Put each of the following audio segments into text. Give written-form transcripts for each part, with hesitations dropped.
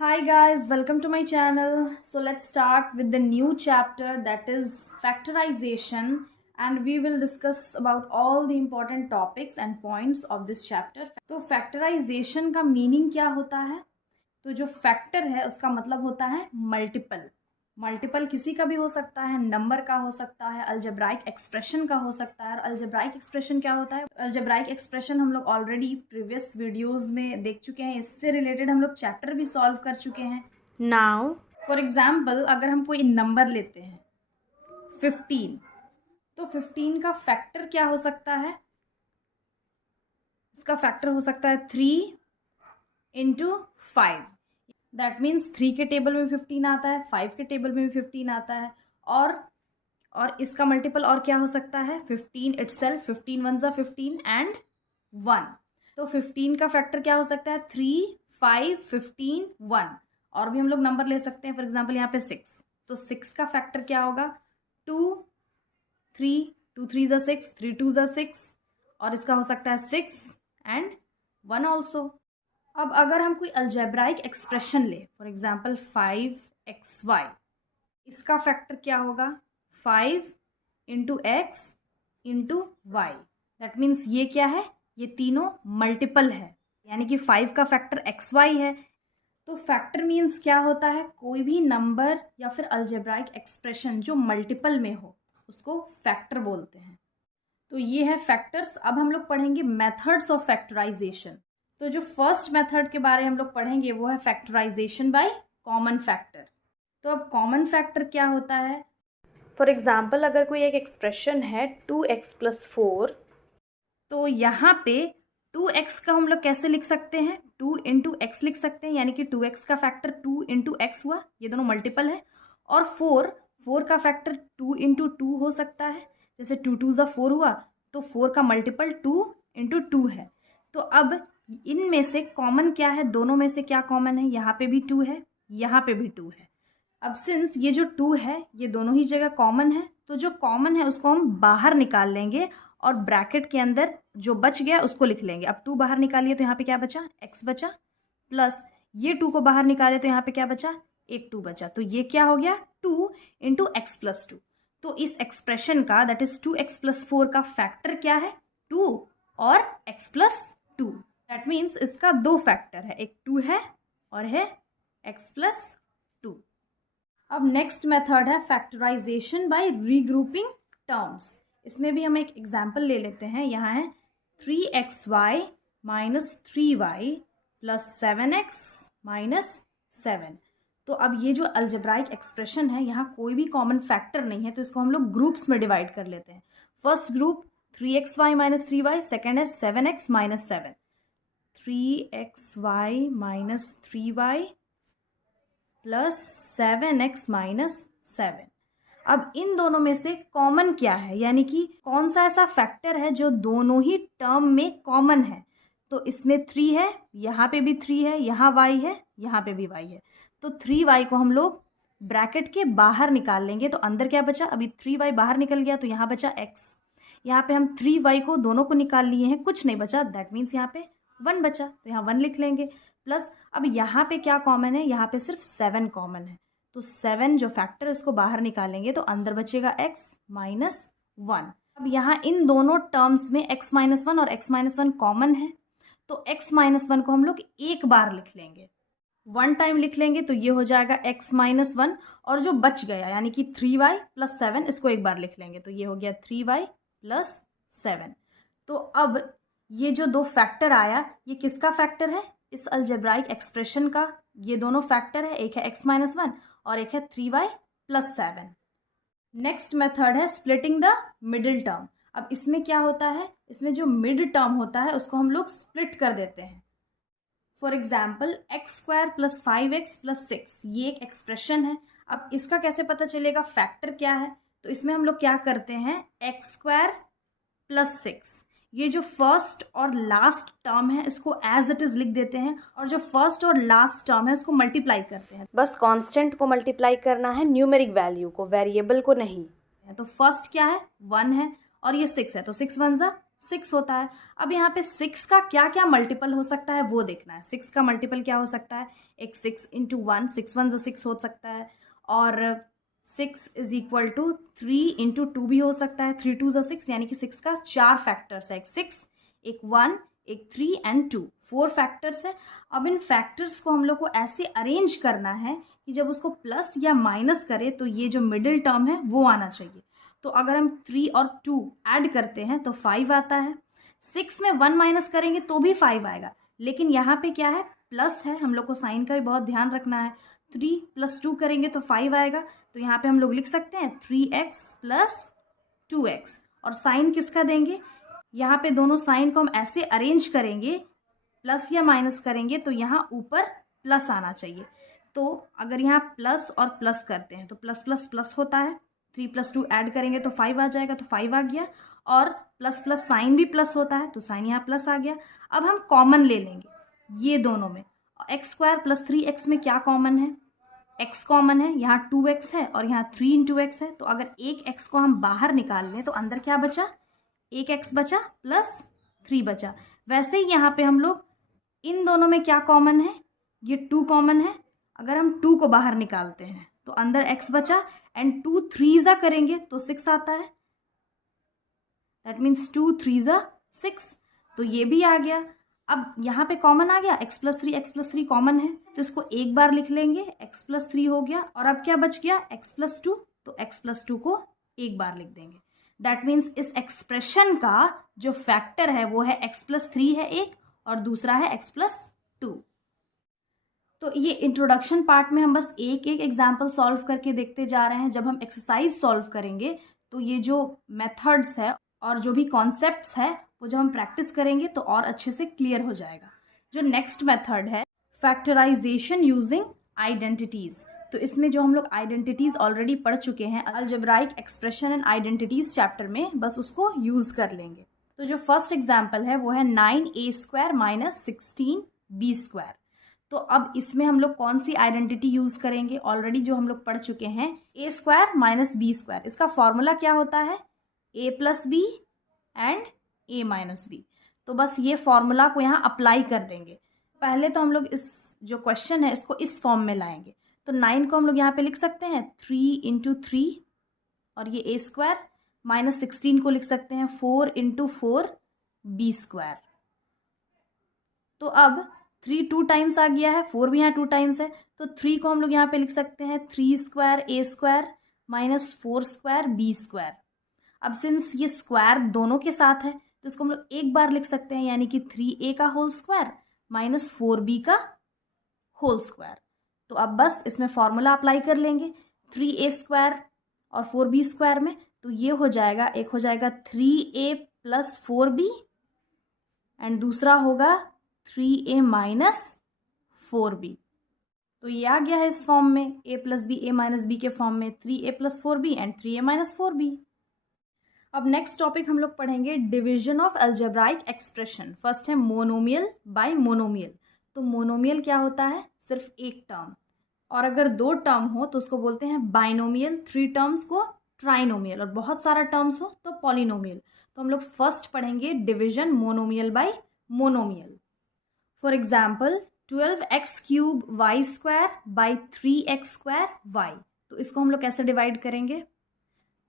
Hi guys, welcome to my channel. So let's start with the new chapter, that is factorization, and we will discuss about all the important topics and points of this chapter. तो factorization का meaning क्या होता है? तो जो factor है उसका मतलब होता है multiple. मल्टीपल किसी का भी हो सकता है, नंबर का हो सकता है, अल्जेब्राइक एक्सप्रेशन का हो सकता है। अल्जेब्राइक एक्सप्रेशन क्या होता है? अल्जेब्राइक एक्सप्रेशन हम लोग ऑलरेडी प्रीवियस वीडियोस में देख चुके हैं, इससे रिलेटेड हम लोग चैप्टर भी सॉल्व कर चुके हैं। नाउ फॉर एग्जाम्पल अगर हम कोई नंबर लेते हैं 15, तो 15 का फैक्टर क्या हो सकता है? इसका फैक्टर हो सकता है 3 इंटू 5। दैट मीन्स 3 के टेबल में 15 आता है, 5 के टेबल में भी 15 आता है, और इसका मल्टीपल और क्या हो सकता है? 15 इटसेल्फ। 15 वन ज़ा 15 एंड 1। तो 15 का फैक्टर क्या हो सकता है? 3, 5, 15, 1। और भी हम लोग नंबर ले सकते हैं, फॉर एग्जाम्पल यहाँ पे 6, तो 6 का फैक्टर क्या होगा? 2, 3, 2 3 ज़ा 6, 3 2 ज़ा 6, और इसका हो सकता है 6 एंड 1 ऑल्सो। अब अगर हम कोई अल्जेब्राइक एक्सप्रेशन ले, फॉर एग्जाम्पल 5xy, इसका फैक्टर क्या होगा? 5 into x into y. That means ये क्या है? ये तीनों मल्टीपल है, यानी कि 5 का फैक्टर xy है। तो फैक्टर मीन्स क्या होता है? कोई भी नंबर या फिर अल्जेब्राइक एक्सप्रेशन जो मल्टीपल में हो उसको फैक्टर बोलते हैं। तो ये है फैक्टर्स। अब हम लोग पढ़ेंगे मेथड्स ऑफ फैक्टराइजेशन। तो जो फर्स्ट मेथड के बारे में हम लोग पढ़ेंगे वो है फैक्टराइजेशन बाय कॉमन फैक्टर। तो अब कॉमन फैक्टर क्या होता है? फॉर एग्जाम्पल अगर कोई एक एक्सप्रेशन है 2x + 4, तो यहाँ पे 2x का हम लोग कैसे लिख सकते हैं? 2 इंटू एक्स लिख सकते हैं, यानी कि 2x का फैक्टर 2 इंटू एक्स हुआ, ये दोनों मल्टीपल है। और 4 का फैक्टर 2 इंटू 2 हो सकता है, जैसे 2 2 ज़ा 4 हुआ, तो 4 का मल्टीपल 2 इंटू 2 है। तो अब इनमें से कॉमन क्या है? दोनों में से क्या कॉमन है? यहाँ पे भी 2 है, यहाँ पे भी 2 है। अब सिंस ये जो 2 है ये दोनों ही जगह कॉमन है, तो जो कॉमन है उसको हम बाहर निकाल लेंगे और ब्रैकेट के अंदर जो बच गया उसको लिख लेंगे। अब 2 बाहर निकालिए तो यहाँ पे क्या बचा? x बचा, प्लस ये 2 को बाहर निकाले तो यहाँ पे क्या बचा? एक 2 बचा। तो ये क्या हो गया? 2 इंटू एक्स प्लस 2। तो इस एक्सप्रेशन का, दैट इज 2x + 4 का फैक्टर क्या है? 2 और x + 2। दैट मीन्स इसका दो फैक्टर है, एक 2 है और है x + 2। अब नेक्स्ट मेथड है फैक्टराइजेशन बाय रीग्रुपिंग टर्म्स। इसमें भी हम एक एग्जाम्पल ले लेते हैं। यहाँ है 3xy - 3y + 7x - 7। तो अब ये जो अल्जेब्राइक एक्सप्रेशन है, यहाँ कोई भी कॉमन फैक्टर नहीं है, तो इसको हम लोग ग्रुप्स में डिवाइड कर लेते हैं। First group 3xy - 3y, second है 7x - 7। 3xy - 3y + 7x - 7। अब इन दोनों में से कॉमन क्या है, यानी कि कौन सा ऐसा फैक्टर है जो दोनों ही टर्म में कॉमन है? तो इसमें 3 है, यहाँ पे भी 3 है, यहाँ y है, यहाँ पे भी y है। तो 3y को हम लोग ब्रैकेट के बाहर निकाल लेंगे, तो अंदर क्या बचा? अभी 3y बाहर निकल गया तो यहाँ बचा x। यहाँ पे हम 3y को दोनों को निकाल लिए हैं, कुछ नहीं बचा, दैट मीन्स यहाँ पे 1 बचा, तो यहाँ 1 लिख लेंगे। प्लस अब यहाँ पे क्या कॉमन है? यहाँ पे सिर्फ 7 कॉमन है, तो 7 जो फैक्टर है उसको बाहर निकालेंगे तो अंदर बचेगा x - 1। अब यहाँ इन दोनों टर्म्स में x - 1 और x - 1 कॉमन है, तो x - 1 को हम लोग एक बार लिख लेंगे, 1 टाइम लिख लेंगे, तो ये हो जाएगा x - 1। और जो बच गया यानी कि 3y + 7, इसको एक बार लिख लेंगे, तो ये हो गया 3y + 7। तो अब ये जो दो फैक्टर आया, ये किसका फैक्टर है? इस अल्जेब्राइक एक्सप्रेशन का। ये दोनों फैक्टर है, एक है x - 1 और एक है 3y + 7। नेक्स्ट मेथड है स्प्लिटिंग द मिडिल टर्म। अब इसमें क्या होता है? इसमें जो मिड टर्म होता है उसको हम लोग स्प्लिट कर देते हैं। फॉर एग्जाम्पल x² + 5x + 6, ये एक एक्सप्रेशन है। अब इसका कैसे पता चलेगा फैक्टर क्या है? तो इसमें हम लोग क्या करते हैं, x² + 6, ये जो फर्स्ट और लास्ट टर्म है इसको एज इट इज लिख देते हैं, और जो फर्स्ट और लास्ट टर्म है उसको मल्टीप्लाई करते हैं। बस कांस्टेंट को मल्टीप्लाई करना है, न्यूमेरिक वैल्यू को, वेरिएबल को नहीं। तो फर्स्ट क्या है? 1 है, और ये 6 है, तो 6 1 ज़ा 6 होता है। अब यहाँ पे 6 का क्या क्या मल्टीपल हो सकता है वो देखना है। 6 का मल्टीपल क्या हो सकता है? एक 6 इंटू 1, 6 1 6 हो सकता है, और 6 इज इक्वल टू 3 इंटू 2 भी हो सकता है, 3 2 6, यानी कि 6 का 4 फैक्टर्स है, एक 6, एक 1, एक 3 एंड 2, 4 फैक्टर्स है। अब इन फैक्टर्स को हम लोग को ऐसे अरेंज करना है कि जब उसको प्लस या माइनस करें तो ये जो मिडिल टर्म है वो आना चाहिए। तो अगर हम 3 और 2 ऐड करते हैं तो 5 आता है, 6 में 1 माइनस करेंगे तो भी 5 आएगा, लेकिन यहाँ पे क्या है, प्लस है, हम लोग को साइन का भी बहुत ध्यान रखना है। 3 + 2 करेंगे तो 5 आएगा, तो यहाँ पे हम लोग लिख सकते हैं 3x + 2x, और साइन किसका देंगे, यहाँ पे दोनों साइन को हम ऐसे अरेंज करेंगे, प्लस या माइनस करेंगे तो यहाँ ऊपर प्लस आना चाहिए। तो अगर यहाँ प्लस और प्लस करते हैं तो प्लस प्लस प्लस होता है, 3 + 2 ऐड करेंगे तो 5 आ जाएगा, तो 5 आ गया, और प्लस प्लस साइन भी प्लस होता है तो साइन यहाँ प्लस आ गया। अब हम कॉमन ले लेंगे ये दोनों में, x² + 3x में क्या कॉमन है, x कॉमन है, यहाँ 2x है और यहाँ 3 × x है, तो अगर एक x को हम बाहर निकाल लें तो अंदर क्या बचा, एक x बचा प्लस 3 बचा। वैसे ही यहाँ पे हम लोग इन दोनों में क्या कॉमन है, ये 2 कॉमन है, अगर हम 2 को बाहर निकालते हैं तो अंदर x बचा, एंड 2 3 करेंगे तो 6 आता है, दैट मीन्स 2 3 6, तो ये भी आ गया। अब यहाँ पे कॉमन आ गया, x + 3 कॉमन है, तो इसको एक बार लिख लेंगे, x + 3 हो गया, और अब क्या बच गया, x + 2, तो x + 2 को एक बार लिख देंगे। दैट मीन्स इस एक्सप्रेशन का जो फैक्टर है वो है x + 3 है एक, और दूसरा है x + 2। तो ये इंट्रोडक्शन पार्ट में हम बस एक एक एग्जाम्पल सॉल्व करके देखते जा रहे हैं। जब हम एक्सरसाइज सॉल्व करेंगे तो ये जो मेथड्स है और जो भी कॉन्सेप्ट्स है वो जब हम प्रैक्टिस करेंगे तो और अच्छे से क्लियर हो जाएगा। जो नेक्स्ट मेथड है फैक्टराइजेशन यूजिंग आइडेंटिटीज, तो इसमें जो हम लोग आइडेंटिटीज ऑलरेडी पढ़ चुके हैं algebraic expression and identities chapter में, बस उसको यूज कर लेंगे। तो जो फर्स्ट एग्जाम्पल है वो है 9a² - 16b²। तो अब इसमें हम लोग कौन सी आइडेंटिटी यूज करेंगे, ऑलरेडी जो हम लोग पढ़ चुके हैं a² - b², इसका फॉर्मूला क्या होता है, a + b and a - b। तो बस ये फॉर्मूला को यहाँ अप्लाई कर देंगे। पहले तो हम लोग इस जो क्वेश्चन है इसको इस फॉर्म में लाएंगे, तो 9 को हम लोग यहाँ पे लिख सकते हैं 3 × 3, और ये a² - 16 को लिख सकते हैं 4 × 4 b²। तो अब 3 2 टाइम्स आ गया है, 4 भी यहाँ 2 टाइम्स है, तो 3 को हम लोग यहाँ पे लिख सकते हैं 3² a² - 4² b²। अब सिंस ये स्क्वायर दोनों के साथ है तो इसको हम लोग एक बार लिख सकते हैं, यानी कि 3a का होल स्क्वायर - 4b का होल स्क्वायर। तो अब बस इसमें फॉर्मूला अप्लाई कर लेंगे 3a² और 4b² में, तो ये हो जाएगा, एक हो जाएगा 3a + 4b एंड दूसरा होगा 3a - 4b। तो ये आ गया है इस फॉर्म में, a + b a - b के फॉर्म में 3a + 4b and 3a - 4b। अब नेक्स्ट टॉपिक हम लोग पढ़ेंगे division of algebraic expression. First है मोनोमियल बाय मोनोमियल। तो मोनोमियल क्या होता है, सिर्फ एक टर्म, और अगर 2 टर्म हो तो उसको बोलते हैं बाइनोमियल, 3 टर्म्स को ट्राइनोमियल, और बहुत सारा टर्म्स हो तो पॉलिनोमियल। तो हम लोग फर्स्ट पढ़ेंगे division monomial bye monomial. For example 12x³ y² / 3x² y। तो इसको हम लोग कैसे डिवाइड करेंगे,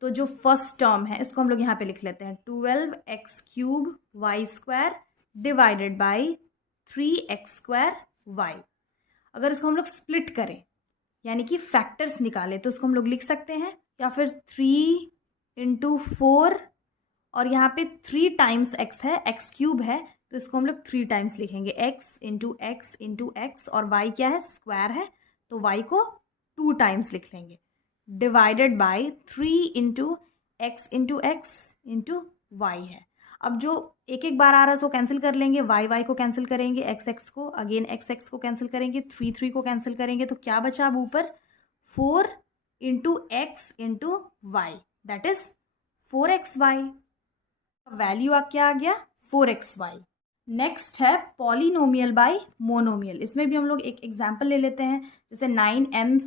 तो जो फर्स्ट टर्म है इसको हम लोग यहाँ पे लिख लेते हैं 12x³ y² divided by 3x² y। अगर इसको हम लोग स्प्लिट करें यानी कि फैक्टर्स निकालें तो इसको हम लोग लिख सकते हैं, या फिर 3 × 4, और यहाँ पे 3 टाइम्स x है, x³ है, तो इसको हम लोग 3 टाइम्स लिखेंगे, x × x × x, और y क्या है, स्क्वायर है, तो y को 2 टाइम्स लिख लेंगे, divided by 3 × x × x × y है। अब जो एक एक बार आ रहा है उसको कैंसिल कर लेंगे, y को कैंसिल करेंगे, x को, अगेन x को कैंसिल करेंगे, 3 को कैंसिल करेंगे, तो क्या बचा अब ऊपर, 4 × x × y, that is 4xy। Value क्या आ गया, 4xy। नेक्स्ट है पॉलिनोमियल बाय मोनोमियल। इसमें भी हम लोग एक एग्जाम्पल ले लेते हैं, जैसे 9m²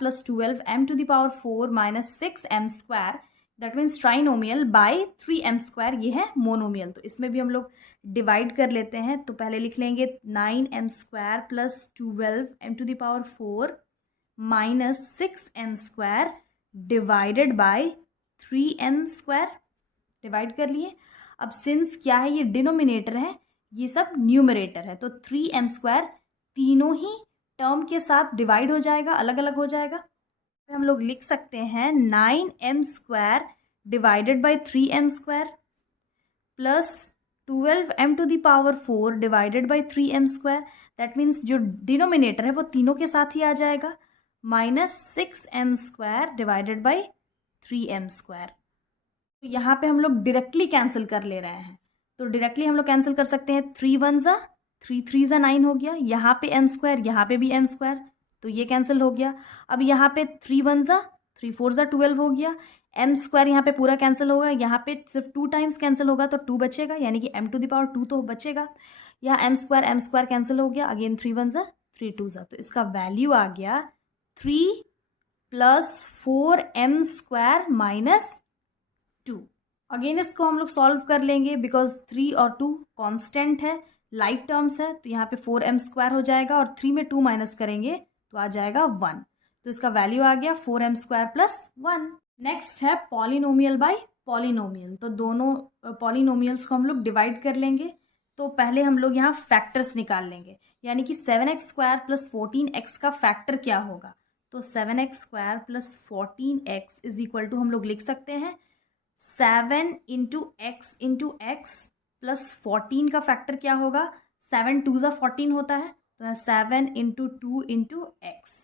+ 12m⁴ - 6m² that means trinomial bye 3m², ये है मोनोमियल। तो इसमें भी हम लोग डिवाइड कर लेते हैं। तो पहले लिख लेंगे 9m² plus 12m⁴ minus 6m² divided by 3m²। Divide कर लिए। अब सिंस क्या है, ये डिनोमिनेटर है, ये सब न्यूमरेटर है, तो 3m² तीनों ही टर्म के साथ डिवाइड हो जाएगा, अलग अलग हो जाएगा। हम लोग लिख सकते हैं 9m² divided by 3m² plus 12m⁴ divided by 3m²। That means जो डिनोमिनेटर है वो तीनों के साथ ही आ जाएगा, minus 6m² divided by 3m²। तो यहाँ पे हम लोग डायरेक्टली कैंसिल कर ले रहे हैं। तो डायरेक्टली हम लोग कैंसिल कर सकते हैं। 3 1 ज़ा 3 3 ज़ा 9 हो गया। यहाँ पे m², यहाँ पे भी m², तो ये कैंसिल हो गया। अब यहाँ पे 3 1 ज़ा 3 4 ज़ा 12 हो गया। m² यहाँ पे पूरा कैंसिल होगा। यहाँ पे सिर्फ 2 टाइम्स कैंसिल होगा तो 2 बचेगा, यानी कि m⁴ तो बचेगा। यहाँ m² कैंसिल हो गया। अगेन 3 1 ज़ा 3 2 ज़ा, तो इसका वैल्यू आ गया 3 प्लस 4m² माइनस 2। अगेन इसको हम लोग सॉल्व कर लेंगे, बिकॉज 3 और 2 कांस्टेंट है, लाइक टर्म्स है, तो यहाँ पे 4m² हो जाएगा और 3 में 2 माइनस करेंगे तो आ जाएगा 1। तो इसका वैल्यू आ गया 4m² प्लस 1। नेक्स्ट है पॉलिनोमियल बाय पॉलिनोमियल। तो दोनों पॉलिनोमियल्स को हम लोग डिवाइड कर लेंगे। तो पहले हम लोग यहाँ फैक्टर्स निकाल लेंगे, यानी कि 7x² प्लस 14x का फैक्टर क्या होगा। तो 7x² plus 14x is equal to हम लोग लिख सकते हैं 7 इंटू एक्स प्लस 14 का फैक्टर क्या होगा, 7 2 ज़ा 14 होता है, तो 7 इंटू 2 इंटू एक्स।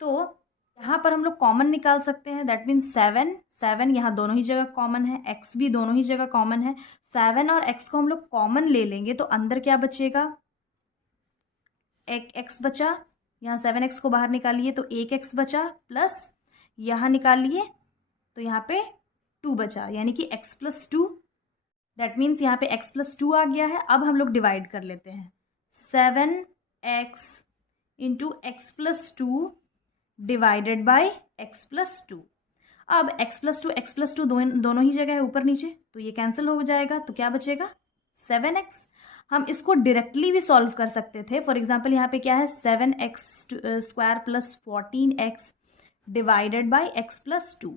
तो यहाँ पर हम लोग कॉमन निकाल सकते हैं। दैट मीन्स 7 यहाँ दोनों ही जगह कॉमन है, x भी दोनों ही जगह कॉमन है। 7 और x को हम लोग कॉमन ले लेंगे तो अंदर क्या बचेगा, एक x बचा। यहाँ 7x को बाहर निकालिए तो 1x बचा, प्लस यहाँ निकालिए तो यहाँ पे 2 बचा, यानी कि x प्लस 2। दैट मीन्स यहाँ पे x प्लस 2 आ गया है। अब हम लोग डिवाइड कर लेते हैं 7x into x plus 2 divided by x plus 2। अब x प्लस 2 दोनों ही जगह है, ऊपर नीचे, तो ये कैंसिल हो जाएगा। तो क्या बचेगा 7x। हम इसको डायरेक्टली भी सॉल्व कर सकते थे। फॉर एग्जाम्पल यहाँ पे क्या है 7x² plus 14x divided by x plus 2।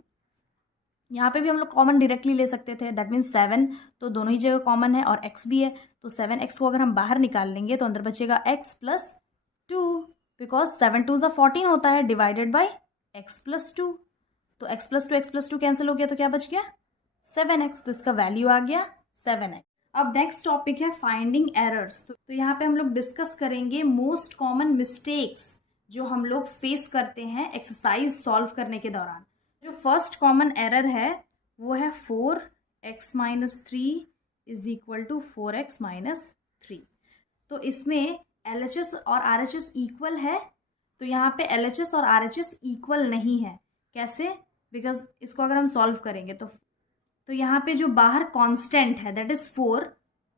यहाँ पे भी हम लोग कॉमन डायरेक्टली ले सकते थे। दैट मीन्स 7 तो दोनों ही जगह कॉमन है और x भी है, तो 7x को अगर हम बाहर निकाल लेंगे तो अंदर बचेगा x प्लस 2, बिकॉज 7 2 ज़ा 14 होता है, डिवाइडेड बाय x प्लस 2। तो x प्लस 2 कैंसिल हो गया, तो क्या बच गया 7x। तो इसका वैल्यू आ गया 7x। अब नेक्स्ट टॉपिक है फाइंडिंग एरर्स। तो यहाँ पे हम लोग डिस्कस करेंगे मोस्ट कॉमन मिस्टेक्स जो हम लोग फेस करते हैं एक्सरसाइज सॉल्व करने के दौरान। जो फर्स्ट कॉमन एरर है वो है 4x minus 3 is equal to 4x minus 3। तो इसमें LHS और RHS इक्वल है, तो यहाँ पे LHS और RHS इक्वल नहीं है। कैसे, बिकॉज इसको अगर हम सॉल्व करेंगे तो यहाँ पे जो बाहर कांस्टेंट है दैट इज 4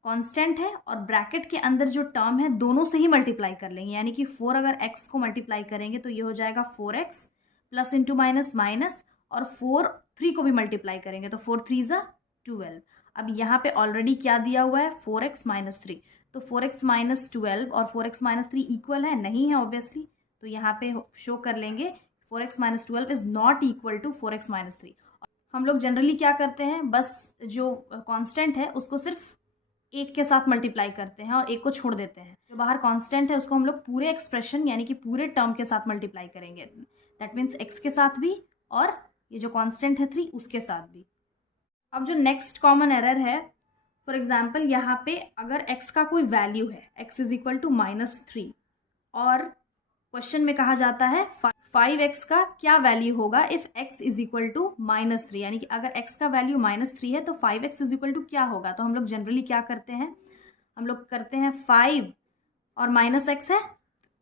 कांस्टेंट है, और ब्रैकेट के अंदर जो टर्म है दोनों से ही मल्टीप्लाई कर लेंगे, यानी कि 4 अगर x को मल्टीप्लाई करेंगे तो ये हो जाएगा 4x plus into minus minus, और 4 3 को भी मल्टीप्लाई करेंगे तो 4 3 ज़ा 12। अब यहाँ पे ऑलरेडी क्या दिया हुआ है 4x माइनस 3, तो 4x माइनस 12 और 4x माइनस 3 इक्वल है, नहीं है ऑब्वियसली। तो यहाँ पे शो कर लेंगे 4x minus 12 is not equal to 4x minus 3। हम लोग जनरली क्या करते हैं, बस जो कांस्टेंट है उसको सिर्फ एक के साथ मल्टीप्लाई करते हैं और एक को छोड़ देते हैं। जो बाहर कांस्टेंट है उसको हम लोग पूरे एक्सप्रेशन यानी कि पूरे टर्म के साथ मल्टीप्लाई करेंगे। दैट मीन्स x के साथ भी और ये जो कांस्टेंट है 3 उसके साथ भी। अब जो नेक्स्ट कॉमन एरर है, फॉर एग्जाम्पल यहाँ पे अगर x का कोई वैल्यू है, x इज इक्वल टू -3, और क्वेश्चन में कहा जाता है 5x का क्या वैल्यू होगा if x is equal to -3, यानी कि अगर x का वैल्यू -3 है तो 5x इज इक्वल टू क्या होगा। तो हम लोग जनरली क्या करते हैं, हम लोग करते हैं 5 और -x है,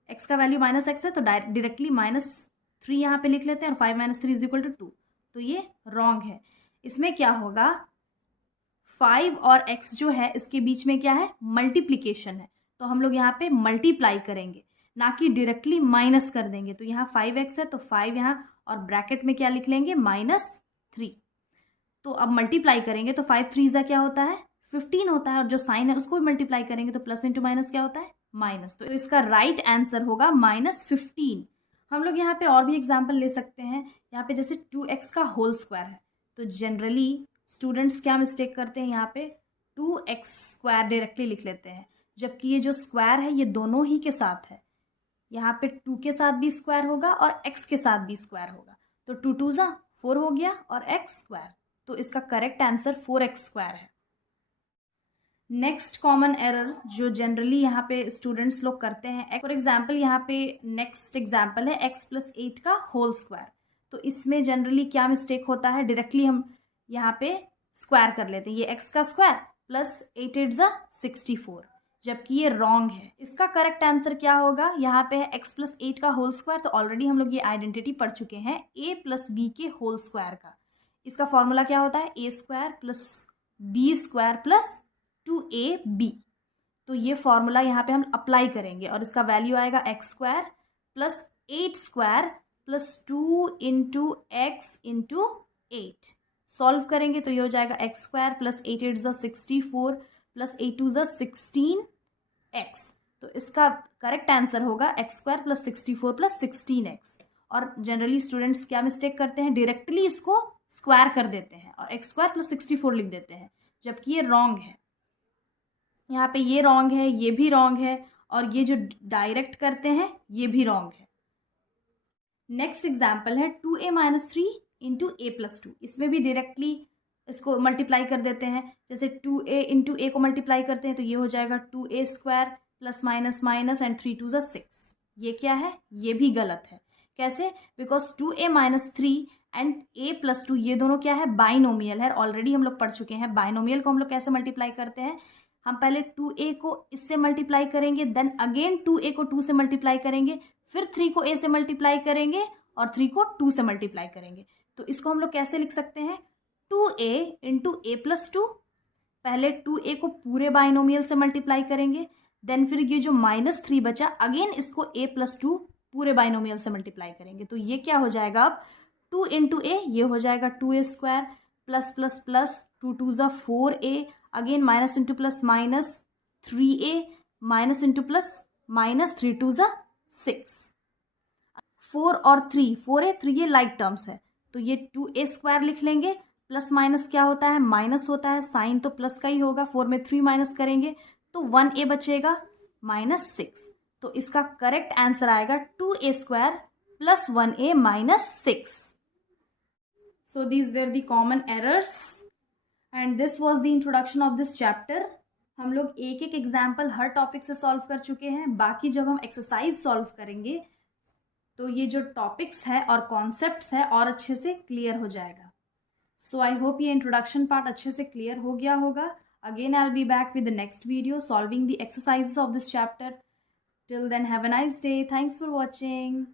x का वैल्यू -x है तो डायरेक्टली -3 यहाँ पे लिख लेते हैं, और 5 - 3 इज इक्वल टू 2। तो ये रॉन्ग है। इसमें क्या होगा, 5 और x जो है इसके बीच में क्या है, मल्टीप्लीकेशन है, तो हम लोग यहाँ पे मल्टीप्लाई करेंगे, ना कि डायरेक्टली माइनस कर देंगे। तो यहाँ 5x है तो 5 यहाँ, और ब्रैकेट में क्या लिख लेंगे -3। तो अब मल्टीप्लाई करेंगे तो 5 3 ज़ा क्या होता है 15 होता है, और जो साइन है उसको भी मल्टीप्लाई करेंगे तो प्लस इंटू माइनस क्या होता है माइनस। तो इसका राइट आंसर होगा -15। हम लोग यहाँ पे और भी एग्जाम्पल ले सकते हैं। यहाँ पे जैसे 2x का होल स्क्वायर है, तो जनरली स्टूडेंट्स क्या मिस्टेक करते हैं, यहाँ पे 2x स्क्वायर डायरेक्टली लिख लेते हैं, जबकि ये जो स्क्वायर है ये दोनों ही के साथ है। यहाँ पे 2 के साथ भी स्क्वायर होगा और x के साथ भी स्क्वायर होगा, तो 2 2 ज़ा 4 हो गया और x स्क्वायर, तो इसका करेक्ट आंसर 4x स्क्वायर है। नेक्स्ट कॉमन एरर जो जनरली यहाँ पे स्टूडेंट्स लोग करते हैं, फॉर एग्जाम्पल यहाँ पे नेक्स्ट एग्जाम्पल है x + 8 का होल स्क्वायर। तो इसमें जनरली क्या मिस्टेक होता है, डायरेक्टली हम यहाँ पे स्क्वायर कर लेते हैं, ये x का स्क्वायर प्लस 8 8 ज़ा 64, जबकि ये रॉन्ग है। इसका करेक्ट आंसर क्या होगा, यहाँ पे है x + 8 का होल स्क्वायर, तो ऑलरेडी हम लोग ये आइडेंटिटी पढ़ चुके हैं a + b के होल स्क्वायर का। इसका फॉर्मूला क्या होता है, a² + b² + 2ab। तो ये फॉर्मूला यहाँ पे हम अप्लाई करेंगे और इसका वैल्यू आएगा x² + 8² + 2 × x × 8। सॉल्व करेंगे तो ये हो जाएगा x² + 8 8 ज़ा 64 + 8 2 ज़ा 16x। तो इसका करेक्ट आंसर होगा x² + 64 + 16x। और जनरली स्टूडेंट्स क्या मिस्टेक करते हैं, डायरेक्टली इसको स्क्वायर कर देते हैं और x² + 64 लिख देते हैं, जबकि ये रॉन्ग है। यहाँ पे ये रॉन्ग है, ये भी रॉन्ग है, और ये जो डायरेक्ट करते हैं ये भी रॉन्ग है। नेक्स्ट एग्जाम्पल है 2a - 3 × a + 2। इसमें भी डायरेक्टली इसको मल्टीप्लाई कर देते हैं, जैसे 2a × a को मल्टीप्लाई करते हैं तो ये हो जाएगा 2a² + माइनस माइनस एंड 3 2 ज़ा 6। ये क्या है, ये भी गलत है। कैसे, बिकॉज 2a - 3 एंड a + 2 ये दोनों क्या है, बाइनोमियल है। ऑलरेडी हम लोग पढ़ चुके हैं बाइनोमियल को हम लोग कैसे मल्टीप्लाई करते हैं। हम पहले 2a को इससे मल्टीप्लाई करेंगे, देन अगेन 2a को 2 से मल्टीप्लाई करेंगे, फिर 3 को a से मल्टीप्लाई करेंगे और 3 को 2 से मल्टीप्लाई करेंगे। तो इसको हम लोग कैसे लिख सकते हैं, 2a × a + 2। पहले 2a को पूरे बाइनोमियल से मल्टीप्लाई करेंगे, देन फिर ये जो -3 बचा अगेन इसको a + 2 पूरे बाइनोमियल से मल्टीप्लाई करेंगे। तो ये क्या हो जाएगा, अब 2 × a ये हो जाएगा 2a² प्लस प्लस प्लस 2 2 ज़ा 4a, again minus into plus minus 3a, minus into plus minus 3 2 ज़ा 6। 4 और 3, 4a 3a लाइक टर्म्स है, तो ये 2a² लिख लेंगे। प्लस माइनस क्या होता है, माइनस होता है, साइन तो प्लस का ही होगा। 4 में 3 माइनस करेंगे तो 1a बचेगा -6। तो इसका करेक्ट आंसर आएगा 2a² + 1a - 6। So these were the common errors and this was the introduction of this chapter. हम लोग एक एक एग्जाम्पल हर टॉपिक से सॉल्व कर चुके हैं। बाकी जब हम एक्सरसाइज सॉल्व करेंगे तो ये जो टॉपिक्स है और कॉन्सेप्ट्स है और अच्छे से क्लियर हो जाएगा। सो आई होप ये इंट्रोडक्शन पार्ट अच्छे से क्लियर हो गया होगा। Again I will be back with the next video solving the exercises of this chapter. Till then have a nice day. Thanks for watching.